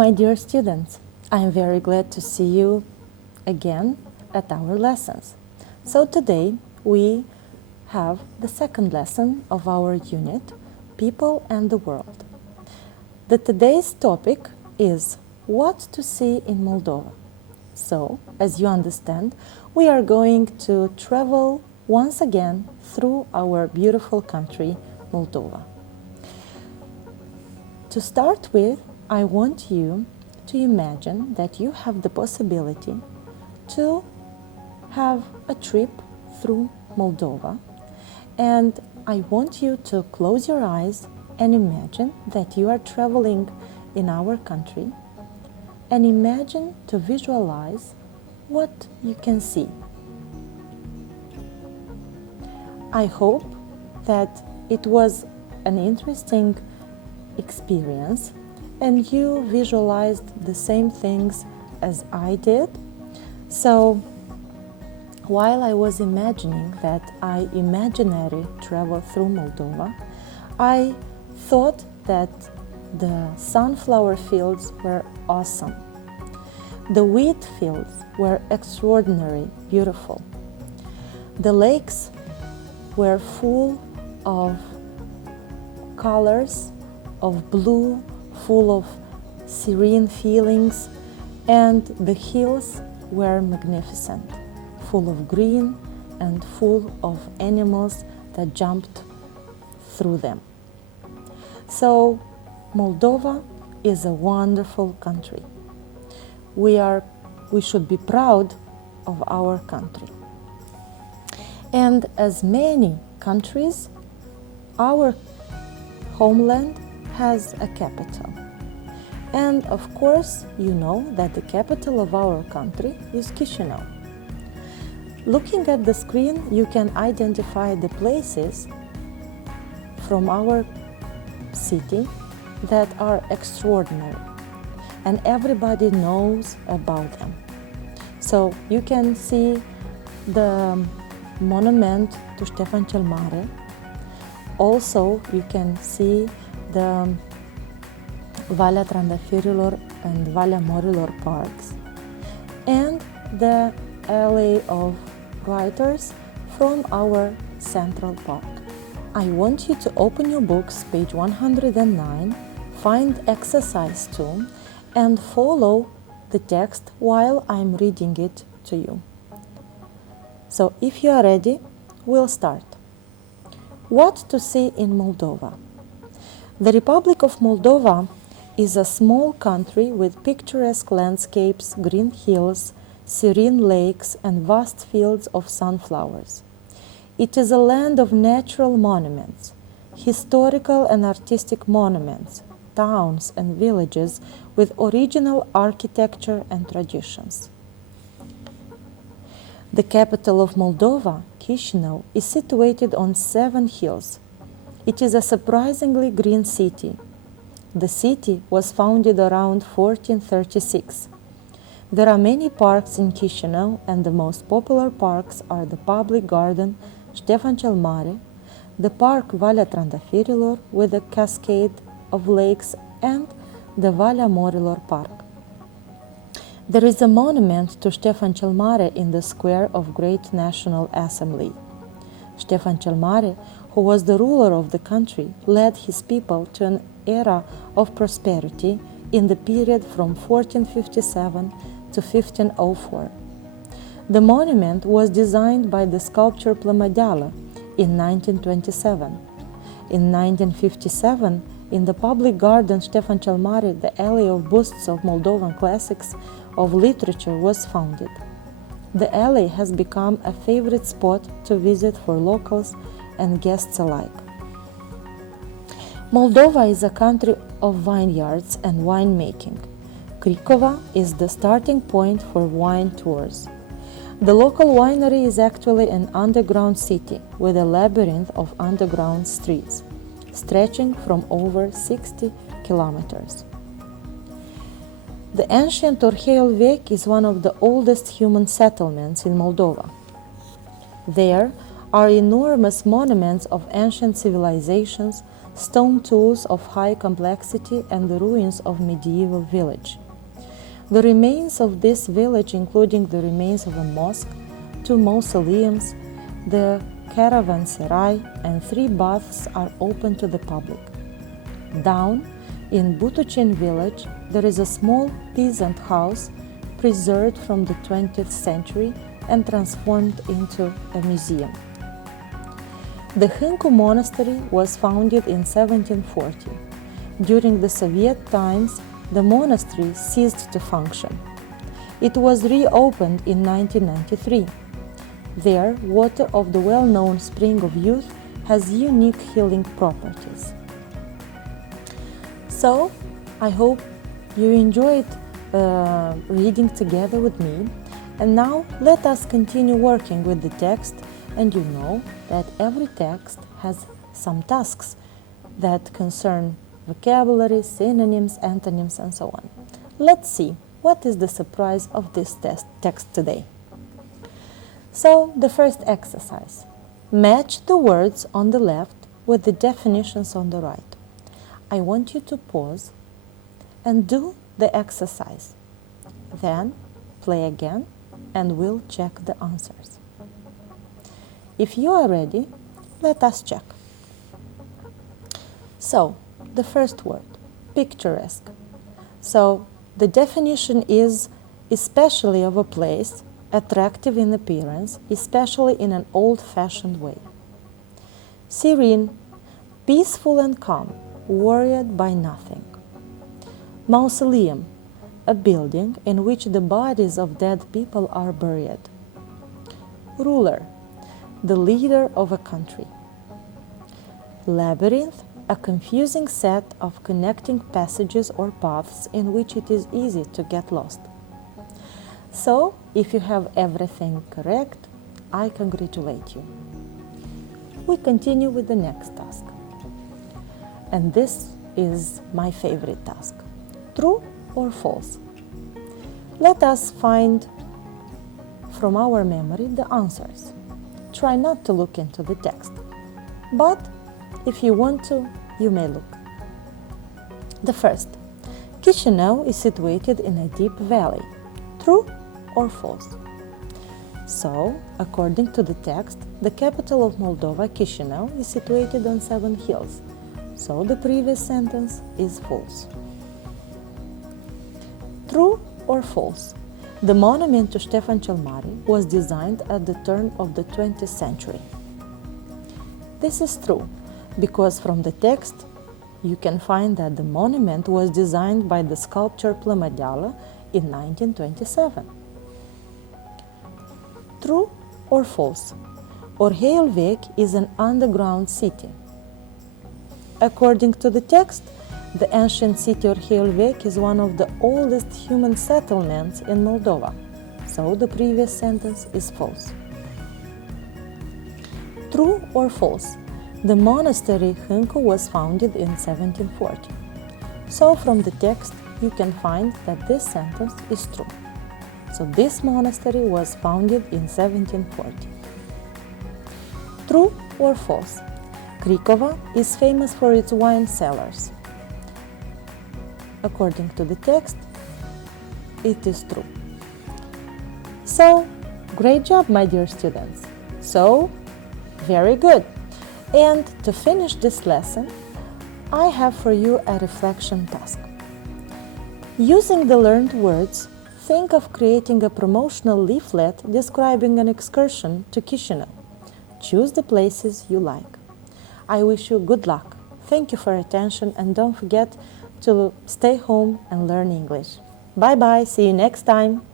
my dear students. I am very glad to see you again at our lessons. So today we have the second lesson of our unit, People and the World. Today's topic is what to see in Moldova. So, as you understand, we are going to travel once again through our beautiful country, Moldova. To start with, I want you to imagine that you have the possibility to have a trip through Moldova, and I want you to close your eyes and imagine that you are traveling in our country, and imagine to visualize what you can see. I hope that it was an interesting experience and you visualized the same things as I did. So while I was imagining that I imaginary travel through Moldova, I thought that the sunflower fields were awesome. The wheat fields were extraordinary, beautiful. The lakes were full of colors, of blue, full of serene feelings, and the hills were magnificent, full of green and full of animals that jumped through them. So Moldova is a wonderful country. We should be proud of our country. And as many countries, our homeland has a capital. And of course, you know that the capital of our country is Chisinau. Looking at the screen, you can identify the places from our city that are extraordinary, and everybody knows about them. So you can see the monument to Ștefan cel Mare. Also, you can see the Valea Trandafirilor and Valea Morilor parks, and the Alley of Writers from our Central Park. I want you to open your books, page 109, find exercise 2, and follow the text while I'm reading it to you. So if you are ready, we'll start. What to see in Moldova? The Republic of Moldova is a small country with picturesque landscapes, green hills, serene lakes, and vast fields of sunflowers. It is a land of natural monuments, historical and artistic monuments, towns and villages with original architecture and traditions. The capital of Moldova, Chisinau, is situated on 7 hills. It is a surprisingly green city. The city was founded around 1436. There are many parks in Chisinau, and the most popular parks are the public garden Ștefan cel Mare, the park Valea Trandafirilor with a cascade of lakes, and the Valea Morilor Park. There is a monument to Ștefan cel Mare in the square of Great National Assembly. Ștefan cel Mare, who was the ruler of the country, led his people to an era of prosperity in the period from 1457 to 1504. The monument was designed by the sculptor Plămădeală in 1927. In 1957, in the public garden Ștefan cel Mare, the Alley of Busts of Moldovan Classics of Literature was founded. The alley has become a favorite spot to visit for locals and guests alike. Moldova is a country of vineyards and winemaking. Cricova is the starting point for wine tours. The local winery is actually an underground city with a labyrinth of underground streets, stretching from over 60 kilometers. The ancient Orheiul Vechi is one of the oldest human settlements in Moldova. There are enormous monuments of ancient civilizations stone tools of high complexity, and the ruins of medieval village. The remains of this village, including the remains of a mosque, 2 mausoleums, the caravanserai, and 3 baths are open to the public. Down in Butucin village, there is a small peasant house preserved from the 20th century and transformed into a museum. The Hâncu monastery was founded in 1740. During the Soviet times, the monastery ceased to function. It was reopened in 1993. There, water of the well-known Spring of Youth has unique healing properties. So, I hope you enjoyed reading together with me. And now let us continue working with the text, and you know that every text has some tasks that concern vocabulary, synonyms, antonyms, and so on. Let's see what is the surprise of this text today. So, the first exercise. Match the words on the left with the definitions on the right. I want you to pause and do the exercise. Then play again and we'll check the answers. If you are ready, let us check. So, the first word, picturesque. So, the definition is especially of a place, attractive in appearance, especially in an old-fashioned way. Serene, peaceful and calm, worried by nothing. Mausoleum, a building in which the bodies of dead people are buried. Ruler, the leader of a country. Labyrinth, a confusing set of connecting passages or paths in which it is easy to get lost. So, if you have everything correct, I congratulate you. We continue with the next task. And this is my favorite task. True or false? Let us find from our memory the answers. Try not to look into the text, but if you want to, you may look. The first, Chisinau is situated in a deep valley. True or false? So, according to the text, the capital of Moldova, Chisinau, is situated on 7 hills. So the previous sentence is false. True or false? The monument to Ștefan cel Mare was designed at the turn of the 20th century. This is true, because from the text you can find that the monument was designed by the sculptor Plămădeală in 1927. True or false? Orheiul Vechi is an underground city. According to the text, the ancient city Orheiul Vechi is one of the oldest human settlements in Moldova. So the previous sentence is false. True or false? The monastery Hâncu was founded in 1740. So from the text, you can find that this sentence is true. So this monastery was founded in 1740. True or false? Cricova is famous for its wine cellars. According to the text, it is true. So, great job, my dear students. So, very good. And to finish this lesson, I have for you a reflection task. Using the learned words, think of creating a promotional leaflet describing an excursion to Chisinau. Choose the places you like. I wish you good luck. Thank you for your attention, and don't forget to stay home and learn English. Bye-bye. See you next time.